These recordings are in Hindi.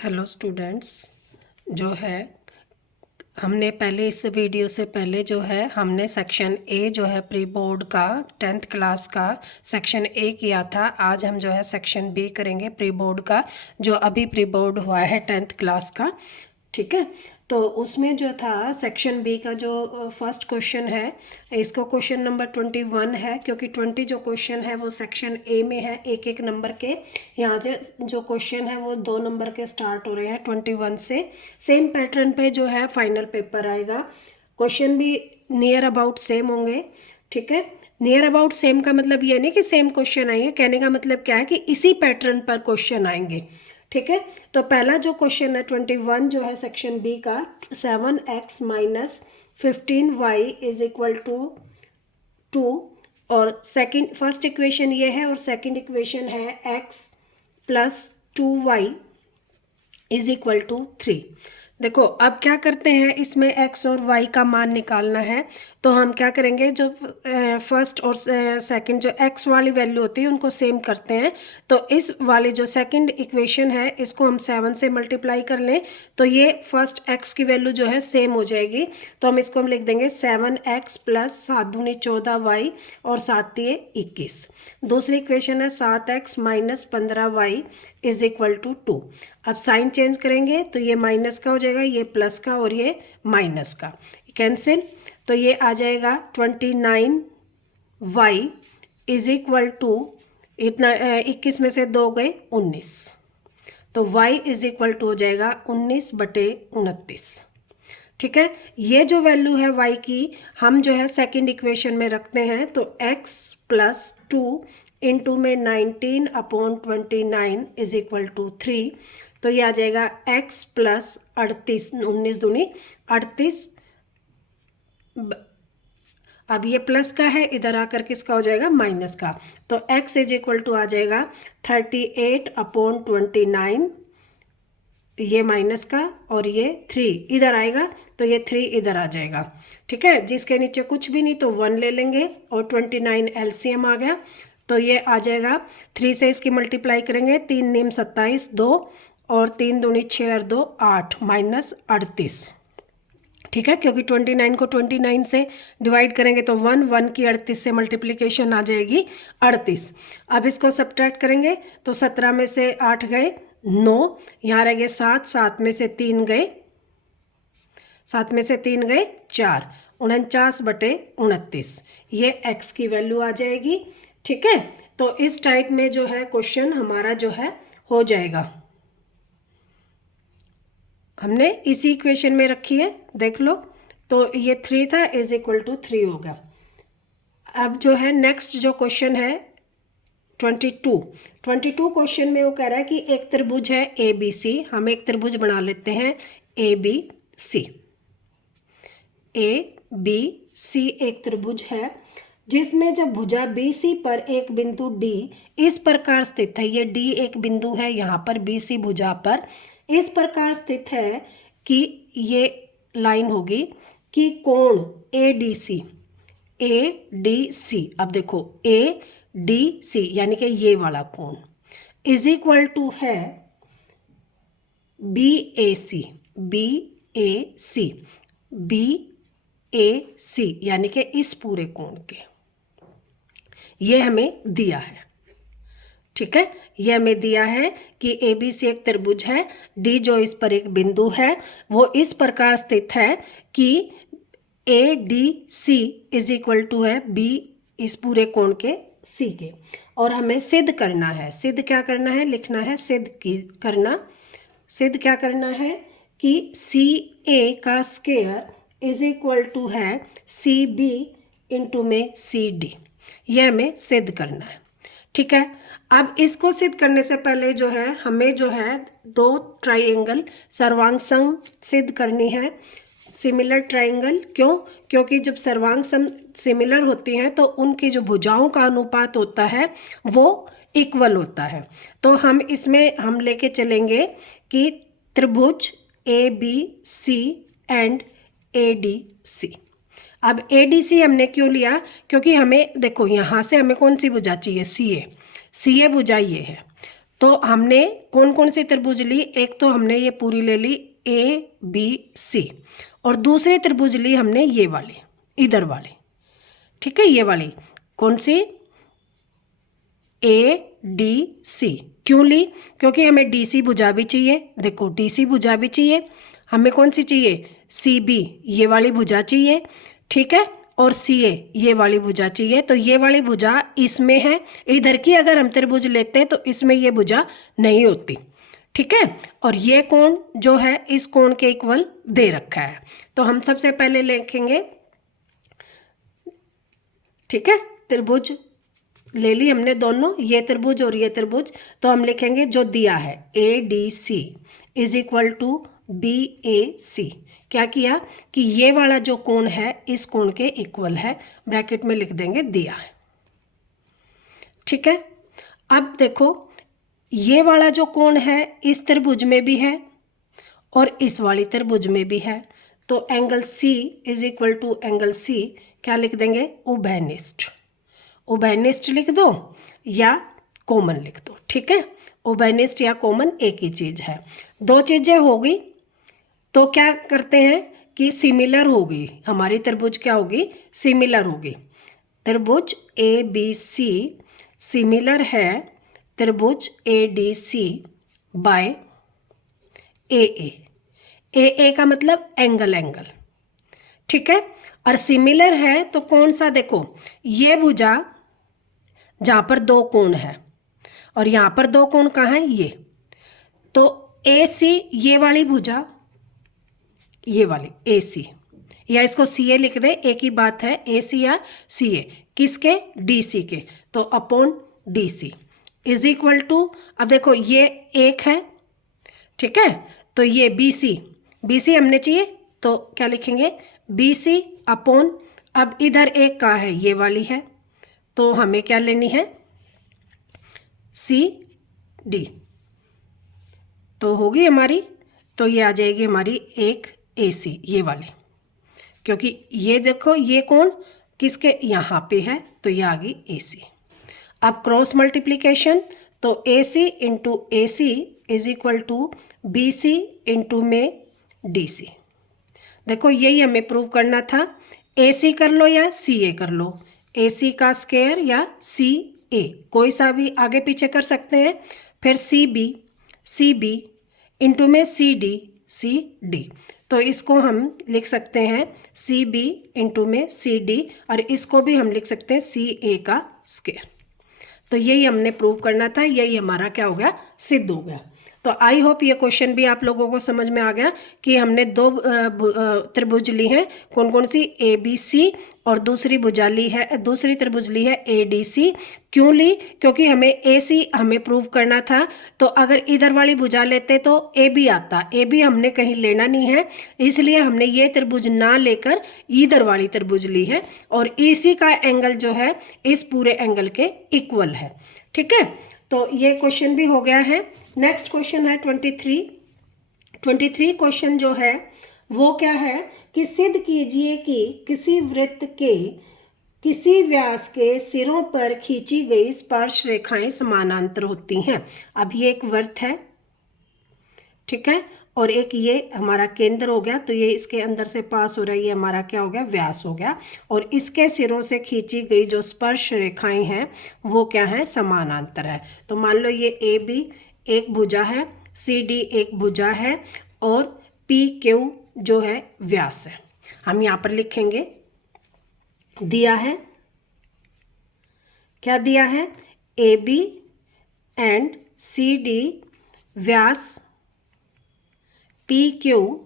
Hello students. जो है हमने पहले इस वीडियो से पहले जो है हमने सेक्शन ए जो है प्री बोर्ड का 10th क्लास का सेक्शन ए किया था। आज हम जो है सेक्शन बी करेंगे प्री बोर्ड का, जो अभी प्री बोर्ड हुआ है 10th क्लास का। ठीक है, तो उसमें जो था सेक्शन बी का जो फर्स्ट क्वेश्चन है, इसको क्वेश्चन नंबर 21 है, क्योंकि 20 जो क्वेश्चन है वो सेक्शन ए में है, एक एक नंबर के। यहाँ से जो क्वेश्चन है वो 2 नंबर के स्टार्ट हो रहे हैं 21 से। सेम पैटर्न पे जो है फाइनल पेपर आएगा। क्वेश्चन भी नियर अबाउट सेम होंगे। ठीक है, नियर अबाउट सेम का मतलब ये नहीं कि सेम क्वेश्चन आएंगे, कहने का मतलब क्या है कि इसी पैटर्न पर क्वेश्चन आएंगे। ठीक है, तो पहला जो क्वेश्चन है 21 जो है सेक्शन बी का, 7x minus 15y is equal to 2। और सेकंड फर्स्ट इक्वेशन ये है और सेकंड इक्वेशन है x plus 2y is equal to 3। देखो अब क्या करते हैं, इसमें x और y का मान निकालना है। तो हम क्या करेंगे, जो फर्स्ट और सेकंड जो x वाली वैल्यू होती है उनको सेम करते हैं। तो इस वाली जो सेकंड इक्वेशन है इसको हम 7 से मल्टीप्लाई कर लें तो ये फर्स्ट x की वैल्यू जो है सेम हो जाएगी। तो हम लिख देंगे 7x प्लस 7 दूनी 14y और 7 दिए 21। दूसरी इक्वेशन है 7x minus 15y is equal to 2। अब साइन चेंज करेंगे तो ये माइनस का हो जाएगा, ये प्लस का और ये माइनस का कैंसिल। तो ये आ जाएगा 29y इज इक्वल टू इतना 21 में से 2 गए 19। तो y इज इक्वल टू हो जाएगा 19/29। ठीक है, ये जो वैल्यू है y की हम जो है सेकंड इक्वेशन में रखते हैं। तो x प्लस 2 इंटू में 19/29 इज इक्वल टू 3। तो ये आ जाएगा x प्लस 38, 19 दूनी 38। अब ये प्लस का है, इधर आकर किसका हो जाएगा, माइनस का। तो x इज इक्वल टू आ जाएगा 38/29, ये माइनस का और ये 3 इधर आएगा तो ये 3 इधर आ जाएगा। ठीक है, जिसके नीचे कुछ भी नहीं तो 1 ले लेंगे और 29 एलसीएम आ गया। तो ये आ जाएगा 3 से इसकी मल्टीप्लाई करेंगे, 3 नीम 27, 2 और 3 दूनी 6 और 2 8 माइनस 38। ठीक है, क्योंकि 29 को 29 से डिवाइड करेंगे तो 1 की 38 से मल्टीप्लिकेशन आ जाएगी 38। अब इसको सब्ट्रैक्ट करेंगे तो 17 में से 8 गए 9, यहाँ रह गए 7, 7 में से 3 गए 4, 49/29 ये x की वैल्यू आ जाएगी। ठीक है, तो इस टाइप में जो है क्वेश्चन हमारा जो है हो जाएगा। हमने इसी इक्वेशन में रखी है, देख लो। तो ये 3 था इज इक्वल टू 3 होगा। अब जो है नेक्स्ट जो क्वेश्चन है 22 क्वेश्चन में वो कह रहा है कि एक त्रिभुज है ए बी सी। हम एक त्रिभुज बना लेते हैं ए बी सी। एक त्रिभुज है जिसमें जब भुजा बी सी पर एक बिंदु डी इस प्रकार स्थित है, ये डी एक बिंदु है यहाँ पर बी सी भुजा पर इस प्रकार स्थित है कि ये लाइन होगी कि कोण ए डी सी, अब देखो ए डी सी यानी कि ये वाला कोण इज इक्वल टू है बी ए सी यानी कि इस पूरे कोण के, ये हमें दिया है। ठीक है, ये हमें दिया है कि ए बी सी एक त्रिभुज है, डी जो इस पर एक बिंदु है वो इस प्रकार स्थित है कि A D C is equal to है बी इस पूरे कोण के सी के। और हमें सिद्ध करना है, सिद्ध क्या करना है, लिखना है सिद्ध क्या करना है कि सी ए का स्क्वायर इज इक्वल टू है सी बी इंटू में सी डी, ये हमें सिद्ध करना है। ठीक है, अब इसको सिद्ध करने से पहले जो है हमें जो है 2 ट्राइंगल सर्वांग सम सिद्ध करनी है, सिमिलर ट्राइंगल। क्यों, क्योंकि जब सर्वांग सम सिमिलर होती हैं तो उनकी जो भुजाओं का अनुपात होता है वो इक्वल होता है। तो हम इसमें हम लेके चलेंगे कि त्रिभुज A B C and A D C. अब ए डी सी हमने क्यों लिया, क्योंकि हमें देखो यहाँ से हमें कौन सी भुजा चाहिए, सी ए भुजा ये है। तो हमने कौन कौन सी त्रिभुज ली, एक तो हमने ये पूरी ले ली ABC, और दूसरी त्रिभुज ली हमने ये वाली, इधर वाली, ठीक है, ये वाली कौन सी, ADC। क्यों ली, क्योंकि हमें DC भुजा भी चाहिए, देखो DC भुजा भी चाहिए, हमें कौन सी चाहिए, CB ये वाली भुजा चाहिए, ठीक है, और CA ये वाली भुजा चाहिए। तो ये वाली भुजा इसमें है, इधर की अगर हम त्रिभुज लेते हैं तो इसमें ये भुजा नहीं होती, ठीक है। और ये कोण जो है इस कोण के इक्वल दे रखा है, तो हम सबसे पहले लिखेंगे, ठीक है, त्रिभुज ले ली हमने दोनों, ये त्रिभुज और ये त्रिभुज, तो हम लिखेंगे जो दिया है ADC is equal to BAC। क्या किया कि ये वाला जो कोण है इस कोण के इक्वल है, ब्रैकेट में लिख देंगे दिया है, ठीक है। अब देखो ये वाला जो कोण है इस त्रिभुज में भी है और इस वाली त्रिभुज में भी है, तो angle C is equal to angle C क्या लिख देंगे, उभयनिष्ठ। उभयनिष्ठ लिख दो या कॉमन लिख दो, ठीक है, उभयनिष्ठ या कॉमन एक ही चीज़ है। दो चीज़ें होगी तो क्या करते हैं कि सिमिलर होगी हमारी त्रिभुज, क्या होगी, सिमिलर होगी। त्रिभुज ABC सिमिलर है त्रिभुज ADC बाय AA का मतलब एंगल, एंगल, ठीक है। और सिमिलर है तो कौन सा, देखो ये भुजा जहाँ पर दो कोण है और यहाँ पर दो कोण कहाँ है, ये, तो AC ये वाली भुजा, ये वाली AC, या इसको CA लिख दे, एक ही बात है, AC या CA किसके, DC के, तो upon DC is equal to, अब देखो ये एक है, ठीक है, तो ये BC हमने चाहिए तो क्या लिखेंगे, BC अपॉन, अब इधर एक का है ये वाली है, तो हमें क्या लेनी है, CD, तो होगी हमारी, तो ये आ जाएगी हमारी एक AC ये वाली, क्योंकि ये देखो ये कोण किसके यहाँ पे है, तो ये आ गई AC। अब क्रॉस मल्टीप्लिकेशन, तो AC into AC is equal to BC into में DC। देखो यही हमें प्रूव करना था, AC कर लो या CA कर लो, AC का स्क्वायर या CA कोई सा भी आगे पीछे कर सकते हैं, फिर CB इंटू में CD, तो इसको हम लिख सकते हैं CB इंटू में CD, और इसको भी हम लिख सकते हैं CA का स्क्वायर। तो यही हमने प्रूव करना था, यही हमारा क्या हो गया, सिद्ध हो गया। तो आई होप ये क्वेश्चन भी आप लोगों को समझ में आ गया कि हमने दो त्रिभुज ली हैं, कौन कौन सी, ABC, और दूसरी भुजा ली है, दूसरी त्रिभुज ली है ADC। क्यों ली, क्योंकि हमें AC हमें प्रूव करना था, तो अगर इधर वाली भुजा लेते तो AB आता, AB हमने कहीं लेना नहीं है, इसलिए हमने ये त्रिभुज ना लेकर इधर वाली त्रिभुज ली है, और इसी का एंगल जो है इस पूरे एंगल के इक्वल है, ठीक है। तो ये क्वेश्चन भी हो गया है। नेक्स्ट क्वेश्चन है 23 क्वेश्चन जो है वो क्या है कि सिद्ध कीजिए कि किसी वृत्त के किसी व्यास के सिरों पर खींची गई स्पर्श रेखाएं समानांतर होती हैं। अब ये एक वृत्त है, ठीक है, और एक ये हमारा केंद्र हो गया, तो ये इसके अंदर से पास हो रहा है, ये हमारा क्या हो गया, व्यास हो गया, और इसके सिरों से खींची गई जो स्पर्श रेखाएं हैं वो क्या है, समानांतर है। तो मान लो ये AB एक भुजा है, CD एक भुजा है, और PQ जो है व्यास है। हम यहाँ पर लिखेंगे, दिया है, क्या दिया है, AB and CD Vyas PQ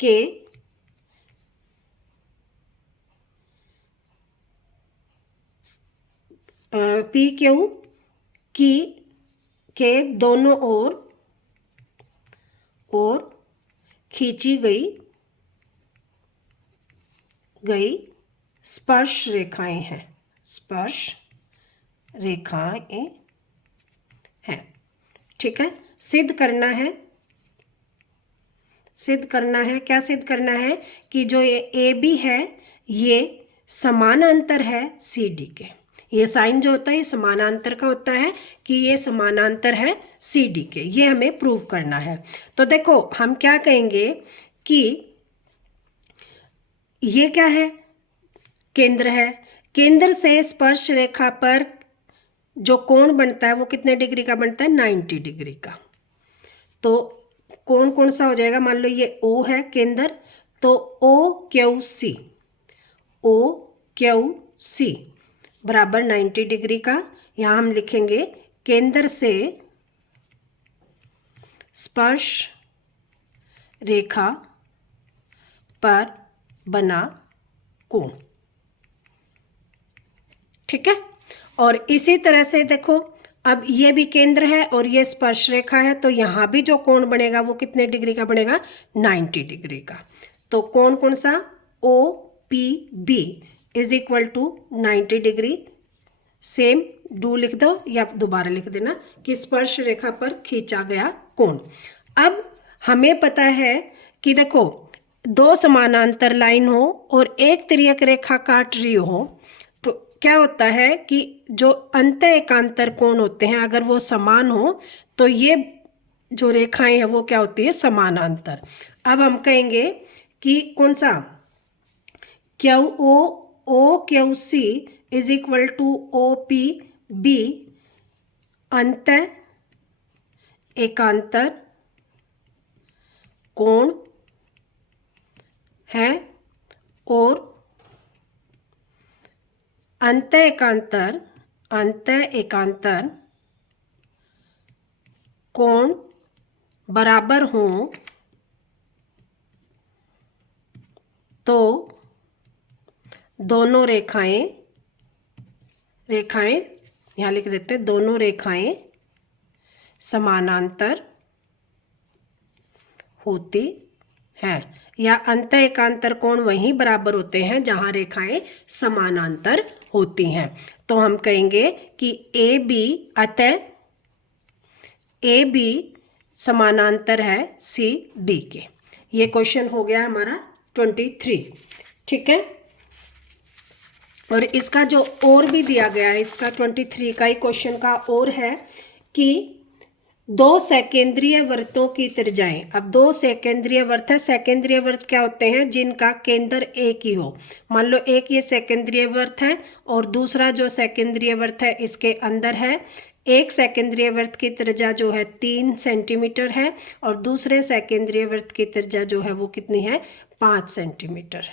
के PQ की के दोनों ओर खींची गई स्पर्श रेखाएं हैं, स्पर्श रेखाएं हैं, ठीक है। सिद्ध करना है, क्या सिद्ध करना है कि जो ये AB है ये समानांतर है CD के, ये साइन जो होता है ये समानांतर का होता है कि ये समानांतर है सी डी के, ये हमें प्रूव करना है। तो देखो हम क्या कहेंगे कि ये क्या है, केंद्र है, केंद्र से स्पर्श रेखा पर जो कोण बनता है वो कितने डिग्री का बनता है, 90 डिग्री का। तो कोण कौन सा हो जाएगा, मान लो ये O है केंद्र, तो OQC, OQC बराबर 90 डिग्री का। यहाँ हम लिखेंगे केंद्र से स्पर्श रेखा पर बना कोण, ठीक है। और इसी तरह से देखो अब ये भी केंद्र है और ये स्पर्श रेखा है, तो यहाँ भी जो कोण बनेगा वो कितने डिग्री का बनेगा, 90 डिग्री का। तो कोण कौन सा, OPB is equal to 90 degree. Same डू लिख दो या दोबारा लिख देना कि स्पर्श रेखा पर खींचा गया कोण। अब हमें पता है कि देखो दो समानांतर लाइन हो और एक तिर्यक रेखा काट रही हो, तो क्या होता है कि जो अंत एकांतर कोण होते हैं अगर वो समान हो तो ये जो रेखाएं हैं वो क्या होती है, समानांतर। अब हम कहेंगे कि कौन सा, OQC is equal to OPB अंत एकांतर कोण है और अंत एकांतर कोण बराबर हों तो दोनों रेखाएं यहाँ लिख देते हैं, दोनों रेखाएं समानांतर होती हैं, या अंत एकांतर कोण वहीं बराबर होते हैं जहां रेखाएं समानांतर होती हैं। तो हम कहेंगे कि AB समानांतर है CD के। ये क्वेश्चन हो गया हमारा 23, ठीक है। और इसका जो और भी दिया गया है, इसका 23 का ही क्वेश्चन का और है कि दो सेकेंद्रीय वृत्तों की त्रिज्याएं। अब दो सेकेंद्रीय वृत्त है, सेकेंद्रीय वृत्त क्या होते हैं, जिनका केंद्र एक ही हो। मान लो एक ये सेकेंद्रीय वृत्त है और दूसरा जो सेकेंद्रीय वृत्त है इसके अंदर है। एक सेकेंद्रीय वृत्त की त्रिज्या जो है 3 सेंटीमीटर है और दूसरे सेकेंद्रीय वृत्त की त्रिज्या जो है वो कितनी है, 5 सेंटीमीटर,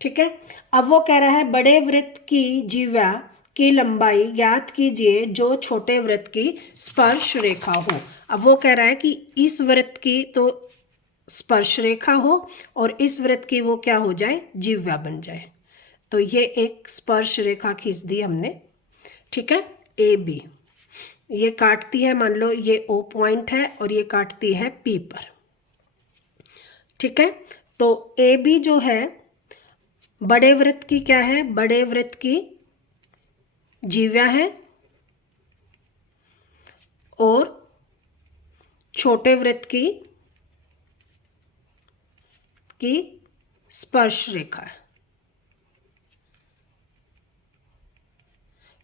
ठीक है। अब वो कह रहा है बड़े वृत्त की जीवा की लंबाई ज्ञात कीजिए जो छोटे वृत्त की स्पर्श रेखा हो। अब वो कह रहा है कि इस वृत्त की तो स्पर्श रेखा हो और इस वृत्त की वो क्या हो जाए, जीवा बन जाए। तो ये एक स्पर्श रेखा खींच दी हमने, ठीक है। AB ये काटती है, मान लो ये O पॉइंट है और ये काटती है P पर, ठीक है। तो AB जो है बड़े वृत्त की क्या है, बड़े वृत्त की जीवा है और छोटे वृत्त की स्पर्श रेखा है,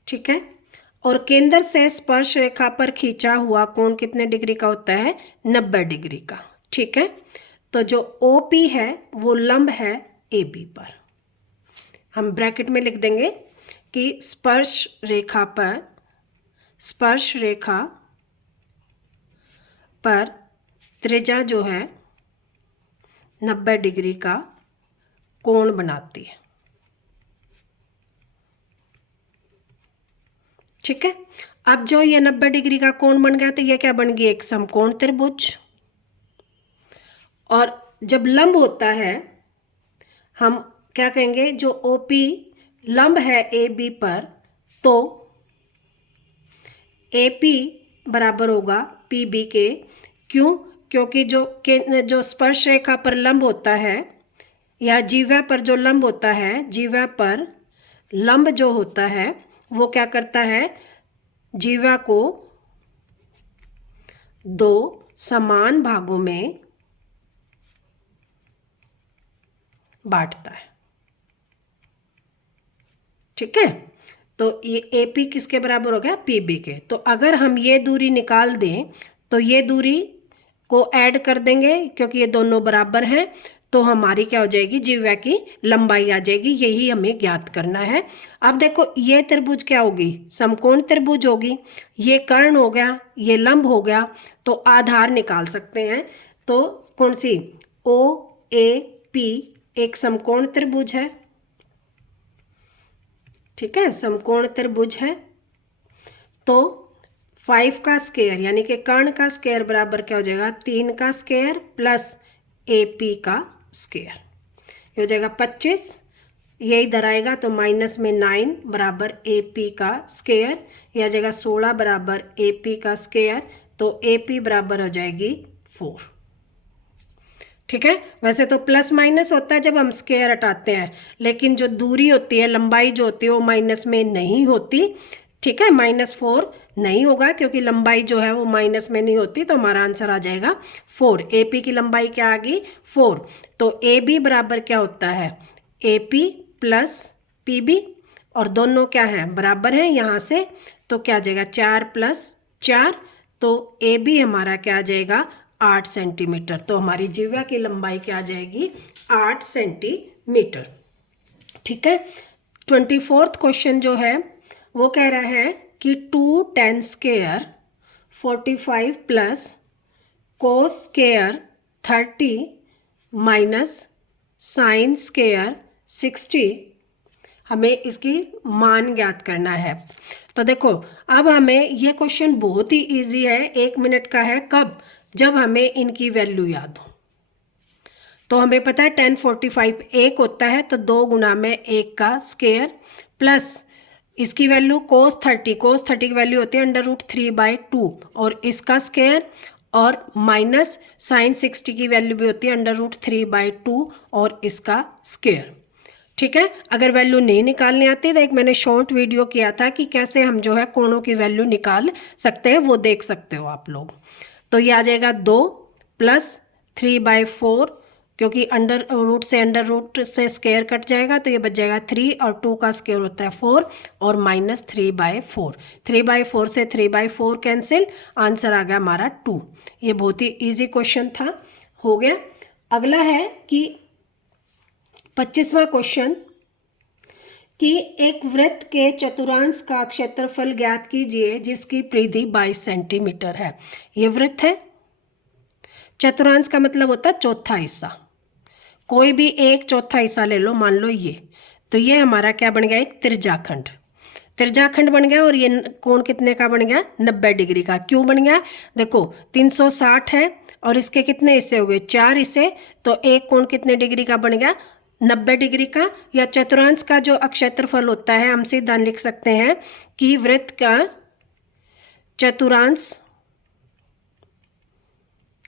ठीक है। और केंद्र से स्पर्श रेखा पर खींचा हुआ कोण कितने डिग्री का होता है, 90 डिग्री का, ठीक है। तो जो OP है वो लंब है AB पर। हम ब्रैकेट में लिख देंगे कि स्पर्श रेखा पर त्रिज्या जो है 90 डिग्री का कोण बनाती है, ठीक है। अब जो ये 90 डिग्री का कोण बन गया तो ये क्या बन गई, एक समकोण त्रिभुज। और जब लंब होता है हम क्या कहेंगे, जो OP लंब है AB पर तो AP बराबर होगा PB के। क्यों, क्योंकि जो स्पर्श रेखा पर लंब होता है या जीवा पर जो लंब होता है, जीवा पर लंब जो होता है वो क्या करता है, जीवा को दो समान भागों में बांटता है, ठीक है। तो ये ए पी किसके बराबर हो गया, पी बी के। तो अगर हम ये दूरी निकाल दें तो ये दूरी को ऐड कर देंगे क्योंकि ये दोनों बराबर हैं, तो हमारी क्या हो जाएगी, जिह्वा की लंबाई आ जाएगी। यही हमें ज्ञात करना है। अब देखो ये त्रिभुज क्या होगी, समकोण त्रिभुज होगी। ये कर्ण हो गया, ये लंब हो गया, तो आधार निकाल सकते हैं। तो कौन सी, ओ ए पी एक समकोण त्रिभुज है, ठीक है, समकोण त्रिभुज है। तो 5 का स्क्वायर यानी कि कर्ण का स्क्वायर बराबर क्या हो जाएगा, 3 का स्क्वायर प्लस ए पी का स्क्वायर, ये हो जाएगा 25। ये इधर आएगा तो माइनस में 9 बराबर ए पी का स्क्वायर, यह आ जाएगा 16 बराबर ए पी का स्क्वायर। तो ए पी बराबर हो जाएगी 4, ठीक है। वैसे तो प्लस माइनस होता है जब हम स्क्वायर हटाते हैं, लेकिन जो दूरी होती है, लंबाई जो होती है, वो माइनस में नहीं होती, ठीक है। -4 नहीं होगा क्योंकि लंबाई जो है वो माइनस में नहीं होती, तो हमारा आंसर आ जाएगा 4। ए पी की लंबाई क्या आ गई, 4। तो ए बी बराबर क्या होता है, A P plus P B, और दोनों क्या है, बराबर हैं यहाँ से, तो क्या आ जाएगा 4 + 4, तो ए बी हमारा क्या आ जाएगा 8 सेंटीमीटर। तो हमारी जिह्वा की लंबाई क्या आ जाएगी, 8 सेंटीमीटर, ठीक है। 24वां क्वेश्चन जो है वो कह रहा है कि 2tan square 45 plus cos square 30 minus sine square 60, हमें इसकी मान ज्ञात करना है। तो देखो अब हमें ये क्वेश्चन बहुत ही इजी है, 1 मिनट का है। कब, जब हमें इनकी वैल्यू याद हो। तो हमें पता है tan 45 1 होता है, तो 2 गुना में 1 का स्क्वायर प्लस इसकी वैल्यू cos 30 की वैल्यू होती है √3/2 और इसका स्क्वायर, और माइनस साइन 60 की वैल्यू भी होती है √3/2 और इसका स्क्वायर, ठीक है। अगर वैल्यू नहीं निकालनी आती तो एक मैंने शॉर्ट वीडियो किया था कि कैसे हम जो है कोणों की वैल्यू निकाल सकते हैं, वो देख सकते हो आप लोग। तो ये आ जाएगा 2 + 3/4, क्योंकि अंडर रूट से स्क्वायर कट जाएगा, तो ये बच जाएगा 3, और 2 का स्क्वायर होता है 4, और -3/4। 3/4 से 3/4 कैंसिल, आंसर आ गया हमारा 2। ये बहुत ही इजी क्वेश्चन था, हो गया। अगला है कि 25वां क्वेश्चन कि एक वृत्त के चतुर्थांश का क्षेत्रफल ज्ञात कीजिए जिसकी परिधि 22 सेंटीमीटर है। ये वृत्त है, चतुर्थांश का मतलब होता है चौथा हिस्सा, कोई भी एक चौथा हिस्सा ले लो, मान लो ये, तो ये हमारा क्या बन गया, एक त्रिज्याखंड बन गया। और ये कोण कितने का बन गया, 90 डिग्री का। क्यों बन गया, देखो 360 है और इसके कितने हिस्से हो गए, 4 हिस्से, तो एक कोण कितने डिग्री का बन गया, 90 डिग्री का। या चतुर्थांश का जो क्षेत्रफल होता है, हम सीधा लिख सकते हैं कि वृत्त का चतुर्थांश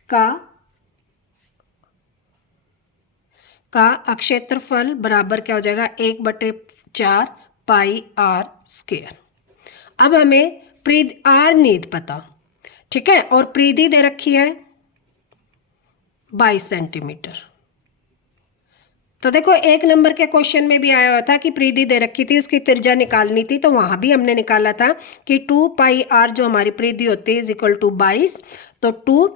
का क्षेत्रफल बराबर क्या हो जाएगा, 1/4 πr²। अब हमें आर नीड पता, ठीक है, और परिधि दे रखी है 22 सेंटीमीटर। तो देखो 1 नंबर के क्वेश्चन में भी आया हुआ था कि परिधि दे रखी थी, उसकी त्रिज्या निकालनी थी, तो वहां भी हमने निकाला था कि 2πr जो हमारी परिधि होती है = 22। तो 2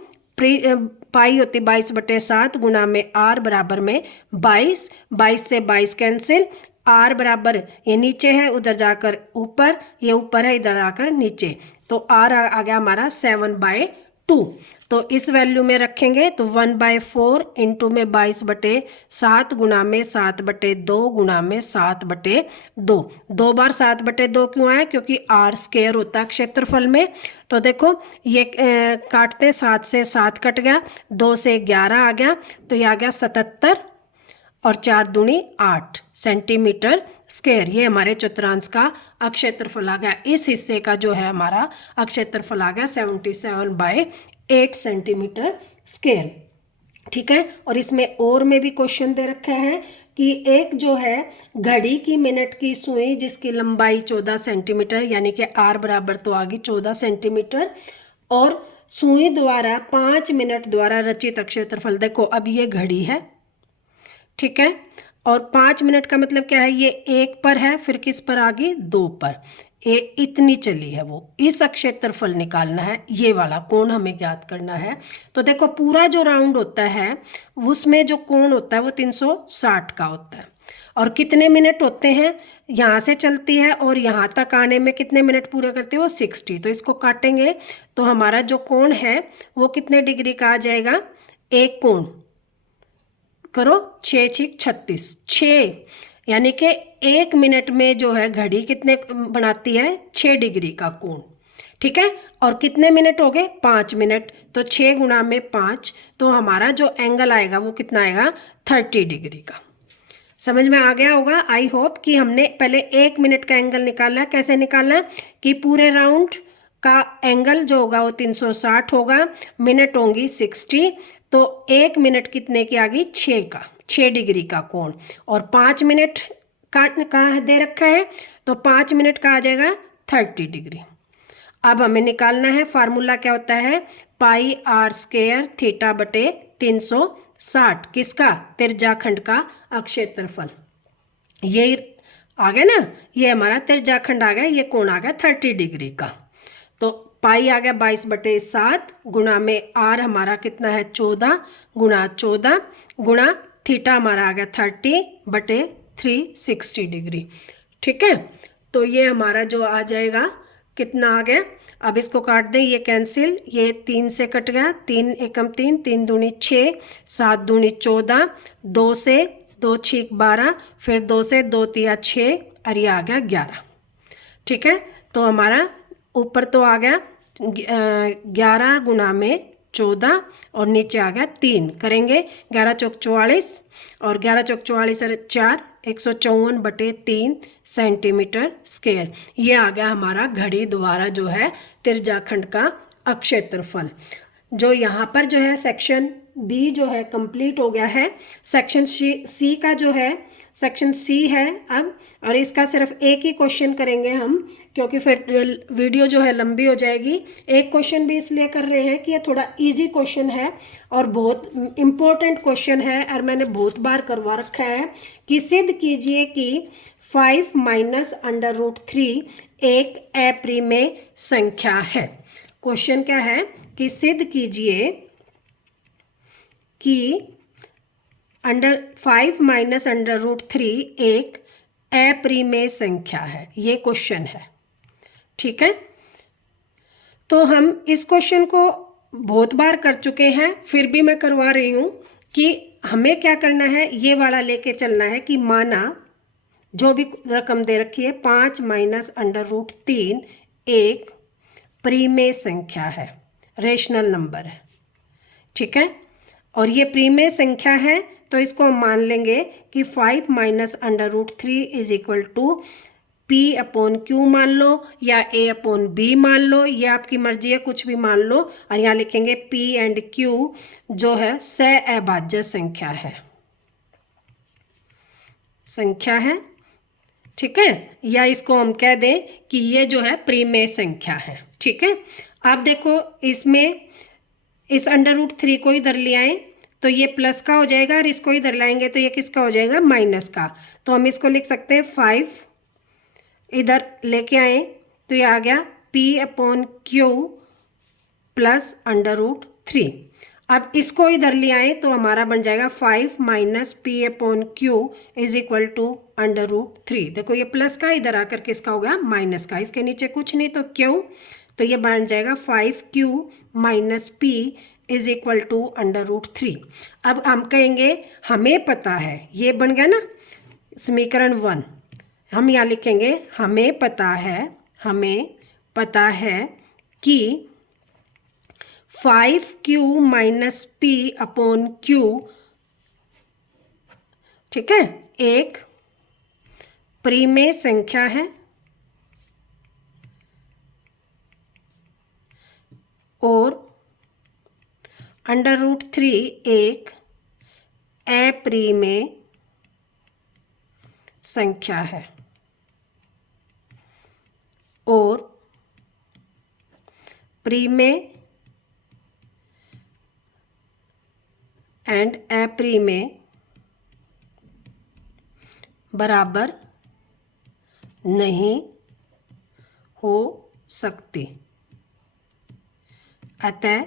पाई होती 22/7 गुना में r बराबर में 22, 22 से 22 कैंसिल, r बराबर ये नीचे है, उधर जाकर ऊपर, ये ऊपर है, इधर आकर नीचे, तो r आ गया हमारा 7/2। तो इस वैल्यू में रखेंगे तो 1/4 इंटू में 22/7 गुना में 7/2 गुना में 7/2। 2 बार 7/2 क्यों आया, क्योंकि r स्क्वायर होता है क्षेत्रफल में। तो देखो ये काटते 7 से 7 कट गया, 2 से 11 आ गया, तो ये आ गया 77, और 4 दूनी 8 सेंटीमीटर स्क्वायर। ये हमारे चतुर्थांश का क्षेत्रफल आ गया। इस हिस्से का जो है हमारा क्षेत्रफल आ गया 77/8 सेंटीमीटर स्क्वायर, ठीक है। और इसमें और में भी क्वेश्चन दे रखा है कि एक जो है घड़ी की मिनट की सुई जिसकी लंबाई 14 सेंटीमीटर, यानी कि r बराबर तो आ गई 14 सेंटीमीटर, और सुई द्वारा 5 मिनट द्वारा रचित क्षेत्रफल। देखो अब ये घड़ी है, ठीक है, और 5 मिनट का मतलब क्या है, ये 1 पर है, फिर किस पर आ गई, 2 पर, ये इतनी चली है वो। इस क्षेत्रफल निकालना है, ये वाला कोण हमें ज्ञात करना है। तो देखो पूरा जो राउंड होता है उसमें जो कोण होता है वो 360 का होता है। और कितने मिनट होते हैं, यहाँ से चलती है और यहाँ तक आने में कितने मिनट पूरे करती है वो 60। तो इसको काटेंगे तो हमारा जो कोण है वो कितने डिग्री का आ जाएगा, एक कोण करो 6 6 36, 6 यानी कि 1 मिनट में जो है घड़ी कितने बनाती है, 6 डिग्री का कोण। ठीक है, और कितने मिनट हो गए, 5 मिनट, तो 6 गुणा में 5, तो हमारा जो एंगल आएगा वो कितना आएगा, 30 डिग्री का। समझ में आ गया होगा, आई होप कि हमने पहले 1 मिनट का एंगल निकालना है। कैसे निकालना है कि पूरे राउंड का एंगल जो होगा वो 360 होगा, मिनट होंगी 60, तो 1 मिनट कितने की आ गई, 6 का, 6 डिग्री का कोण। और 5 मिनट का दे रखा है, तो 5 मिनट का आ जाएगा 30 डिग्री। अब हमें निकालना है, फार्मूला क्या होता है, पाई आर स्क्वायर थीटा बटे 360, किसका, त्रिज्याखंड का क्षेत्रफल। ये आ गया ना, ये हमारा त्रिज्याखंड आ गया, ये कोण आ गया 30 डिग्री का। तो पाई आ गया 22/7 गुणा में आर हमारा कितना है 14 गुणा 14 गुणा थीटा हमारा आ गया 30/360 डिग्री। ठीक है, तो ये हमारा जो आ जाएगा कितना आ गया। अब इसको काट दें, ये कैंसिल, ये 3 से कट गया, 3 एकम 3, 3 दूनी 6, 7 दूनी 14, 2 से 2 6 12, फिर 2 से 2 तिया 6 और ये आ गया 11। ठीक है, तो हमारा ऊपर तो आ गया 11 गुणा में 14 और नीचे आ गया 3, करेंगे 11 चौक 44 और 11 चौक 44 और 4 154/3 सेंटीमीटर स्क्वायर। ये आ गया हमारा घड़ी द्वारा जो है त्रिज्याखंड का क्षेत्रफल। जो यहाँ पर जो है सेक्शन बी जो है कंप्लीट हो गया है। सेक्शन सी का जो है, सेक्शन सी है अब, और इसका सिर्फ एक ही क्वेश्चन करेंगे हम, क्योंकि फिर वीडियो जो है लंबी हो जाएगी। एक क्वेश्चन भी इसलिए कर रहे हैं कि ये थोड़ा इजी क्वेश्चन है और बहुत इम्पोर्टेंट क्वेश्चन है, और मैंने बहुत बार करवा रखा है कि सिद्ध कीजिए कि 5 - √3 एक अप्रिमेय संख्या है। क्वेश्चन क्या है कि सिद्ध कीजिए कि 5 - √3 एक अप्रिमेय संख्या है, ये क्वेश्चन है। ठीक है, तो हम इस क्वेश्चन को बहुत बार कर चुके हैं, फिर भी मैं करवा रही हूँ कि हमें क्या करना है, ये वाला लेके चलना है कि माना जो भी रकम दे रखी है 5 - √3 एक प्रीमेय संख्या है, रेशनल नंबर है। ठीक है, और ये प्रीमेय संख्या है तो इसको हम मान लेंगे कि 5 - √3 इज इक्वल टू P/Q मान लो या A/B मान लो, ये आपकी मर्जी है, कुछ भी मान लो। और यहाँ लिखेंगे P एंड Q जो है सहअभाज्य संख्या है। ठीक है, या इसको हम कह दें कि ये जो है प्रीमेय संख्या है। ठीक है, आप देखो इसमें इस √3 को इधर ले आए तो ये प्लस का हो जाएगा, और इसको इधर लाएंगे तो ये किसका हो जाएगा, माइनस का। तो हम इसको लिख सकते हैं 5, इधर लेके आए तो ये आ गया P/Q प्लस √3। अब इसको इधर ले आए तो हमारा बन जाएगा 5 - P/Q इज इक्वल टू √3। देखो ये प्लस का इधर आकर किसका होगा, माइनस का, इसके नीचे कुछ नहीं तो Q, तो ये बन जाएगा 5Q - P is equal to √3। अब हम कहेंगे हमें पता है, ये बन गया ना समीकरण 1। हम यहाँ लिखेंगे हमें पता है कि 5Q - P/Q, ठीक है, एक प्रीमेय संख्या है और √3 एक अप्रीमेय संख्या है, और प्रीमेय एंड अप्रीमेय बराबर नहीं हो सकती। अतः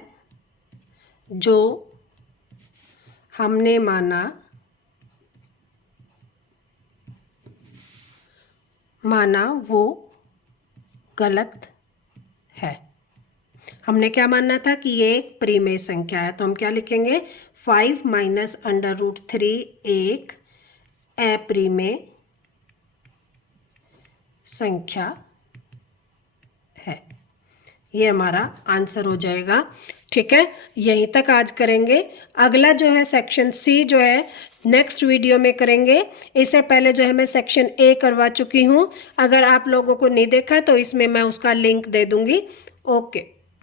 जो हमने माना वो गलत है। हमने क्या मानना था कि ये एक परिमेय संख्या है, तो हम क्या लिखेंगे 5 माइनस अंडर रूट 3 एक अपरिमेय संख्या है। ये हमारा आंसर हो जाएगा। ठीक है, यहीं तक आज करेंगे। अगला जो है सेक्शन सी जो है नेक्स्ट वीडियो में करेंगे। इससे पहले जो है मैं सेक्शन ए करवा चुकी हूँ। अगर आप लोगों को नहीं देखा तो इसमें मैं उसका लिंक दे दूँगी। ओके।